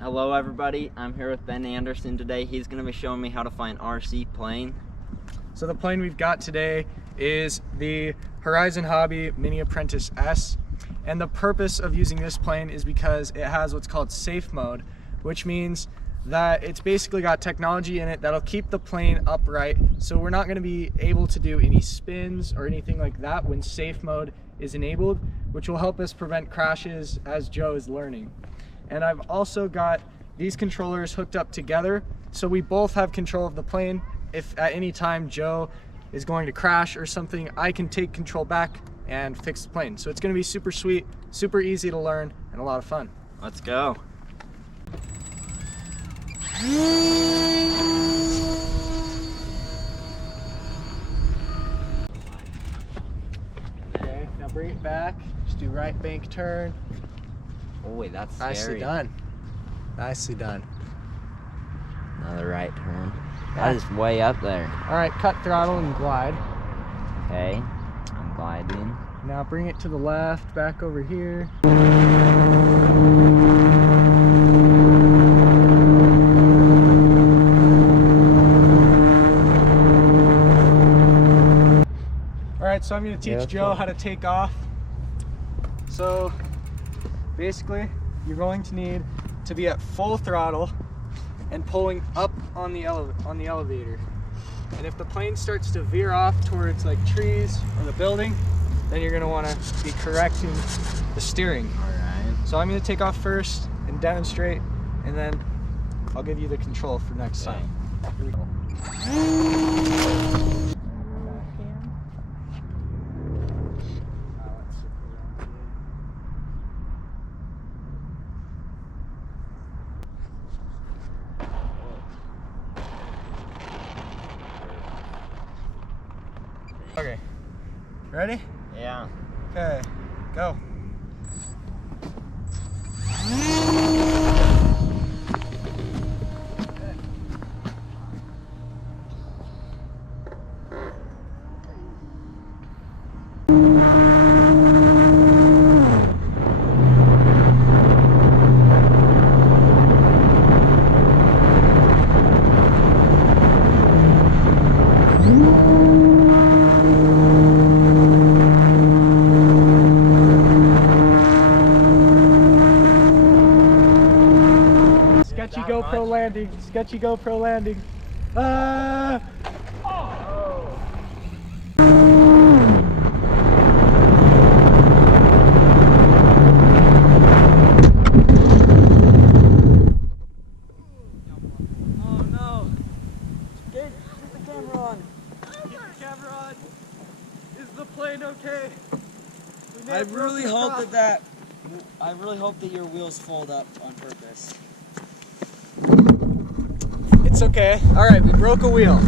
Hello everybody, I'm here with Ben Anderson today. He's going to be showing me how to fly an RC plane. So the plane we've got today is the Horizon Hobby Mini Apprentice S, and the purpose of using this plane is because it has what's called safe mode, which means that it's basically got technology in it that'll keep the plane upright, so we're not going to be able to do any spins or anything like that when safe mode is enabled, which will help us prevent crashes as Joe is learning. And I've also got these controllers hooked up together, so we both have control of the plane. If at any time Joe is going to crash or something, I can take control back and fix the plane. So it's going to be super sweet, super easy to learn, and a lot of fun. Let's go. Okay, now bring it back. Just do right bank turn. Oh, that's scary. Nicely done. Nicely done. Another right turn. That is way up there. All right, cut throttle and glide. Okay, I'm gliding. Now bring it to the left, back over here. All right, so I'm going to teach Joe how to take off. So basically, you're going to need to be at full throttle and pulling up on the elevator. And if the plane starts to veer off towards like trees or the building, then you're going to want to be correcting the steering. All right. So I'm going to take off first and demonstrate, and then I'll give you the control for next time. Here we go. Okay, ready? Yeah. Okay, go. Sketchy GoPro landing. Sketchy GoPro landing. Ah! Oh. Oh no! Keep the camera on. Keep the camera on. Is the plane okay? I really hope that your wheels fold up on purpose. It's okay. All right, we broke a wheel.